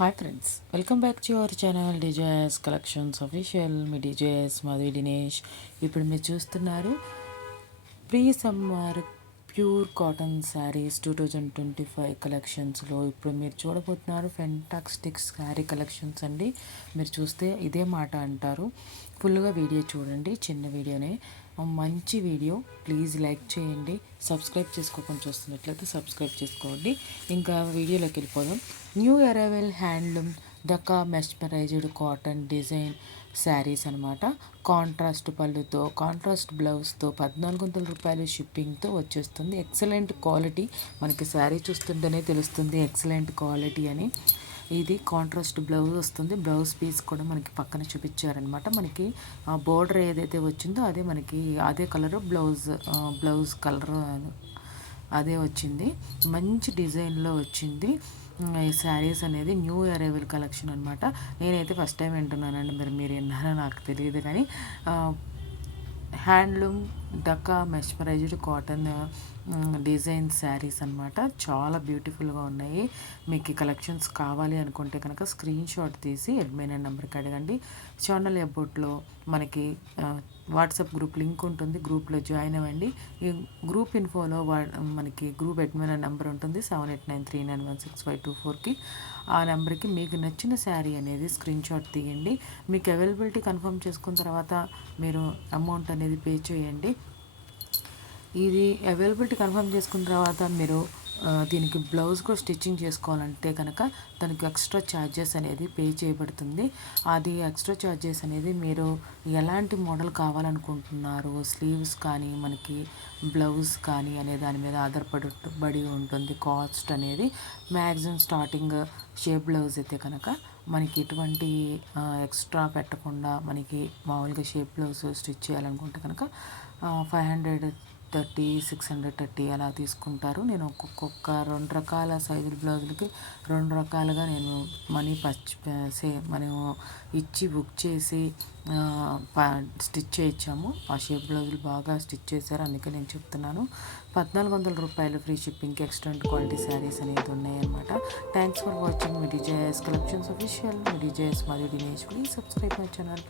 Hi friends, welcome back to our channel DJS collections official. Me DJS Madhavi Dinesh. ఇప్పుడు మీరు చూస్తున్నారు pre summer pure cotton saris 2025 కలెక్షన్స్లో ఇప్పుడు మీరు చూడబోతున్నారు ఫెంటాస్టిక్ శారీ కలెక్షన్స్ అండి. మీరు చూస్తే ఇదే మాట అంటారు. ఫుల్గా వీడియో చూడండి, చిన్న వీడియోనే, మంచి వీడియో. ప్లీజ్ లైక్ చేయండి, సబ్స్క్రైబ్ చేసుకోకుండా చూస్తున్నట్లయితే సబ్స్క్రైబ్ చేసుకోండి. ఇంకా వీడియోలోకి వెళ్ళిపోదాం. New arrival handloom Dhaka mesmerized cotton design saris అనమాట. కాంట్రాస్ట్ పళ్ళుతో, కాంట్రాస్ట్ బ్లౌజ్తో 1400 రూపాయలు షిప్పింగ్తో వచ్చేస్తుంది. ఎక్సలెంట్ క్వాలిటీ, మనకి శారీ చూస్తుంటేనే తెలుస్తుంది ఎక్సలెంట్ క్వాలిటీ అని. ఇది కాంట్రాస్ట్ బ్లౌజ్ వస్తుంది. బ్లౌజ్ పీస్ కూడా మనకి పక్కన చూపించారనమాట. మనకి ఆ బోర్డర్ ఏదైతే వచ్చిందో అదే మనకి అదే కలర్ బ్లౌజ్ కలర్ అదే వచ్చింది. మంచి డిజైన్లో వచ్చింది ఈ శారీస్ అనేది. న్యూ అరైవల్ కలెక్షన్ అనమాట. నేనైతే ఫస్ట్ టైం వింటున్నానండి, మీరు విన్నారో నాకు తెలియదు కానీ handloom Dhaka mesmerized cotton design saris అనమాట. చాలా బ్యూటిఫుల్గా ఉన్నాయి. మీకు ఈ కలెక్షన్స్ కావాలి అనుకుంటే కనుక స్క్రీన్ షాట్ తీసి అడ్మిన్ నెంబర్కి అడగండి. ఛానల్ అబౌట్లో మనకి వాట్సాప్ గ్రూప్ లింక్ ఉంటుంది, గ్రూప్లో జాయిన్ అవ్వండి. ఈ గ్రూప్ ఇన్ఫోలో మనకి గ్రూప్ అడ్మిన్ నెంబర్ ఉంటుంది 7893916524కి. ఆ నెంబర్కి మీకు నచ్చిన శారీ అనేది స్క్రీన్ షాట్ తీయండి. మీకు అవైలబిలిటీ కన్ఫర్మ్ చేసుకున్న తర్వాత మీరు అమౌంట్ అనేది పే చేయండి. ఇది అవైలబిలిటీ కన్ఫర్మ్ చేసుకున్న తర్వాత మీరు దీనికి బ్లౌజ్ కూడా స్టిచ్చింగ్ చేసుకోవాలంటే కనుక దానికి ఎక్స్ట్రా ఛార్జెస్ అనేది పే చేయబడుతుంది. అది ఎక్స్ట్రా ఛార్జెస్ అనేది మీరు ఎలాంటి మోడల్ కావాలనుకుంటున్నారు, స్లీవ్స్ కానీ మనకి బ్లౌజ్ కానీ అనే దాని మీద ఆధారపడి ఉంటుంది కాస్ట్ అనేది. మ్యాక్సిమం స్టార్టింగ్ షేప్ బ్లౌజ్ అయితే కనుక మనకి ఎటువంటి ఎక్స్ట్రా పెట్టకుండా మనకి మామూలుగా షేప్ బ్లౌజ్ స్టిచ్ చేయాలనుకుంటే కనుక 530, 630 అలా తీసుకుంటారు. నేను ఒక్కొక్క 2 రకాల సైజుల బ్లౌజులకి 2 రకాలుగా నేను మనం ఇచ్చి బుక్ చేసి స్టిచ్ చేయించాము. ఆ షేప్ బ్లౌజులు బాగా స్టిచ్ చేశారు, అందుకే నేను చెప్తున్నాను. 1400 రూపాయలు ఫ్రీ షిప్పింగ్కి ఎక్స్టెంట్ క్వాలిటీ శారీస్ అనేది ఉన్నాయన్నమాట. Thanks for watching me DJS collections official. Me DJS Madhavi Dinesh. Please subscribe my channel.